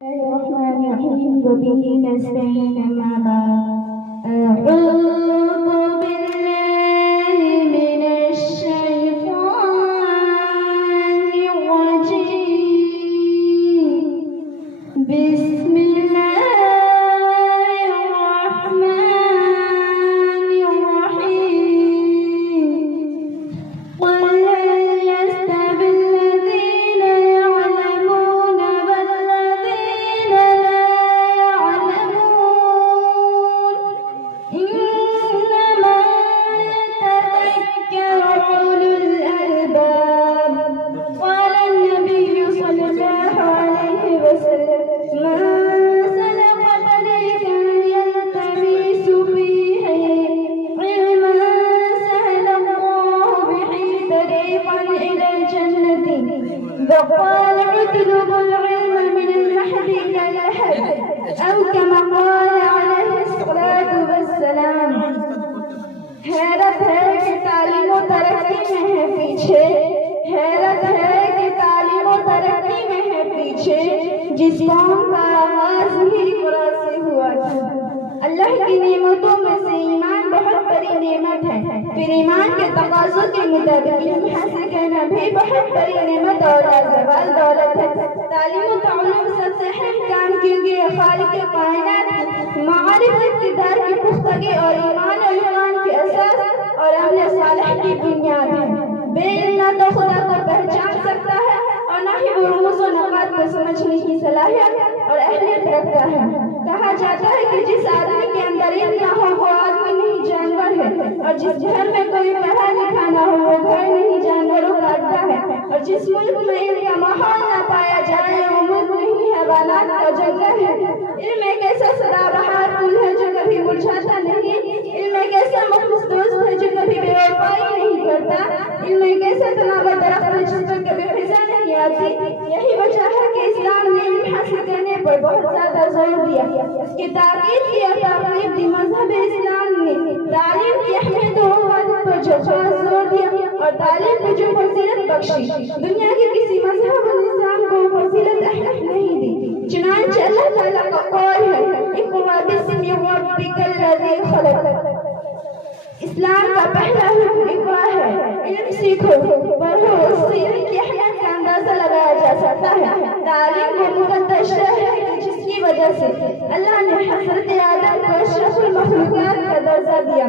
الرحمن الرحيم وبه نستعين أما بعد أعوذ بالله من الشيطان الرجيم بسم الله الرحمن الرحيم قل هل يستوي الذين يعلمون والذين لا يعلمون إنما يتذكر أولو الألباب قال النبي صلى الله عليه وسلم من سلك طريقا يلتمس فيه علما سهل الله به طريقا إلى الجنة وقال اطلبوا العلم من المهد إلى اللحد أو كما قال عليه الصلاة والسلام حیرت ہے کہ تعلیم و ترقی میں ہے پیچھے حیرت ہے کہ تعلیم و ترقی میں ہے پیچھے جس قوم کا آغاز ہی قرآن سے ہوا تھا اللہ کی نعمتوں میں سے ایمان بہت بڑی نعمت ہے پھر ایمان کے تقاضوں کے مطابق علم حاصل کرنا بھی بہت بڑی نعمت اور لازوال دولت ہے تعلیم و تعلم سب سے اہم کام کیونکہ یہ خالق کائنات کی معارف اقتدار کی پختگی اور ایمان و ایمان کے اساس اور عمل صالح کی بنیاد ہے بے علم نہ تو خدا کو پہچان سکتا ہے اور نہ ہی وہ رموز و نقاط کو سمجھنے کی صلاحیت اور اہلیت رکھتا ہے کہا جاتا ہے کہ جس آدمی کے اندر علم نہ ہو وہ آدمی نہیں جانور ہے اور جس گھر میں کوئی پڑھا لکھا نہ ہو وہ گھر نہیں جانوروں کا اڈا ہے اور جس ملک میں علم کا ماحول نہ پایا جائے وہ ملک نہیں حیوانات کا جنگل ہے علم ایک ایسا سدا بہار پھول ہے جو کبھی مرجھاتا نہیں علم ایک ایسا مخلص دوست ہے جو کبھی بے وفائی نہیں کرتا علم ایک ایسا تناور درخت ہے جس پر کبھی خزاں نہیں آتی یہی وجہ ہے کہ اسلام نے علم حاصل کرنے پر بہت زیادہ زور دیا اس کی تاکید کی اور ترغیب دی مذہب اسلام نے تعلیم کی اہمیت و وفادت پر جو خاص زور دیا اور تعلیم کو جو فضیلت بخشی دنیا کے کسی مذہب و نظام کو فضیلت اہم نہیں دی چنانچہ اللہ تعالیٰ کا قول ہے اقرأ باسم ربک الذی خلق اسلام کا پہلا حکم اقرأ ہے علم سیکھو پڑھو اس سے علم کی اہمیت کا اندازہ لگایا جا سکتا ہے تعلیم وہ مقدس شے ہے جس کی وجہ سے اللہ نے حضرت آدم کو اشرف المخلوقات کا درجہ دیا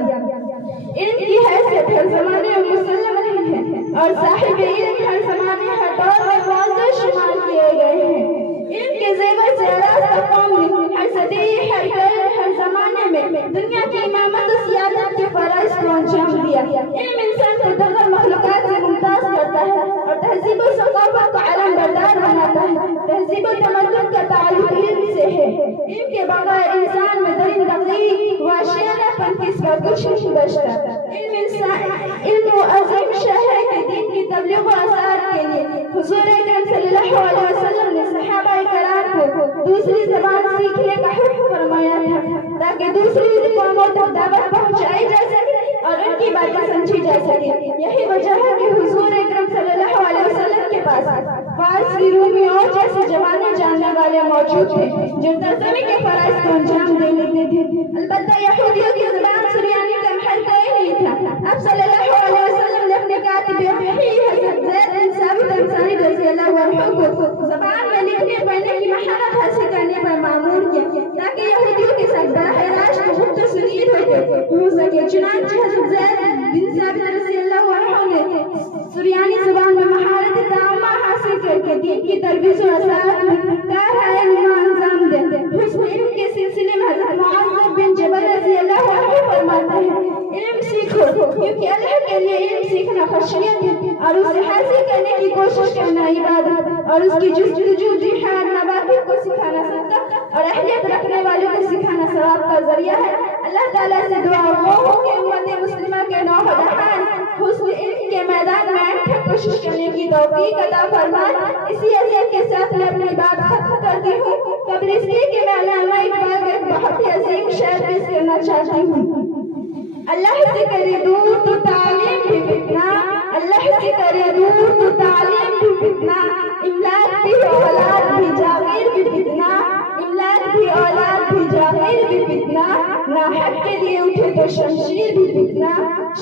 علم کی حیثیت ہر زمانے میں مسلم نہیں ہے اور صاحب علم ہر زمانے ہر دور میں موضوع شمار کیے گئے ہیں علم کے زیور سے آراستہ قوم نے ہر صدی ہر دور ہر زمانے میں دنیا کی امامت و سیادت کے فرائض کو انجام دیا علم انسان کو دیگر مخلوقات سے ممتاز کرتا ہے اور تہذیب و ثقافت کو علم بردار بناتا ہے تہذیب و تمدن کا تعلق علم سے ہے علم کے بغیر انسان میں درندگی وحشیانہ پن کے سوا کچھ نہیں بچتا علم وہ عظیم شے ہے کہ دین کی تبلیغ و اثار کے لیے حضور اکرم صلی اللہ علیہ وسلم نے صحابہ کرام کو دوسری زبان سیکھنے کا حکم فرمایا تھا تاکہ دوسری قوموں تک دعوت پہنچائی جا سکے اور ان کی باتیں سمجھی جا سکے یہی وجہ ہے کہ حضور اکرم صلی اللہ علیہ وسلم کے پاس فارسی رومی اور جیسے زبانیں جاننے والے موجود تھے جو ترجمے کے فرائض کو انجام دے لیتے تھے البتہ یہودیوں کی زبان سریانی کا محل کوئی نہیں تھا اب صلی اللہ علیہ وسلم نے اپنے کاتب وحی حضرت زید بن ثابت انصاری رضی اللہ عنہ کو زبان میں لکھنے پڑھنے کی مہارت حاصل کرنے پر مامور کیا تاکہ یہودیوں کے ساتھ براہ راست مختصرین ہو سکے چنانچہ حضرت زید بن ثابت رضی اللہ عنہ نے سریانی زبان میں مہارت تامہ حاصل کر کے دین کی ترویج و اثرات میں کارہائے انجام دے حسن علم کے سلسلے میں حضرت معاذ بن جبل رضی اللہ عنہ فرماتے ہیں علم سیکھو کیونکہ اللہ کے لیے علم سیکھنا خشیت ہے اور اسے حاصل کرنے کی کوشش کرنا عبادت اور اس کی جستجو جہاد نباتوں کو سکھانا صدقہ اور اہلیت رکھنے والوں کو سکھانا ثواب کا ذریعہ ہے اللہ تعالیٰ سے دعا وہ ہو کہ امت مسلمہ کے نوجوان حسن علم کے میدان میں انٹھک کوشش کرنے کی توفیق عطا فرمائے اسی عزیت کے ساتھ میں اپنی بات ختم کرتی ہوں قبل اس لیے کہ میں علامہ اقبال کا ایک بہت ہی عظیم شعر پیش کرنا چاہتی ہوں اللہ سے کرے دور تو تعلیم بھی فتنہ اللہ سے کرے دور تو تعلیم بھی فتنہ املاک بھی اولاد بھی جاگیر بھی فتنہ نہ حق کے لیے اٹھے تو شمشیر بھی پھینکنا،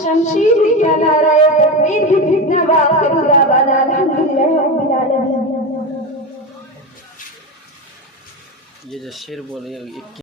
شمشیر بھی کیا نعرہ تکبیر بھی پھینکنا۔ وآخر دعوانا الحمدللہ رب العالمین۔ یہ جو شعر بولے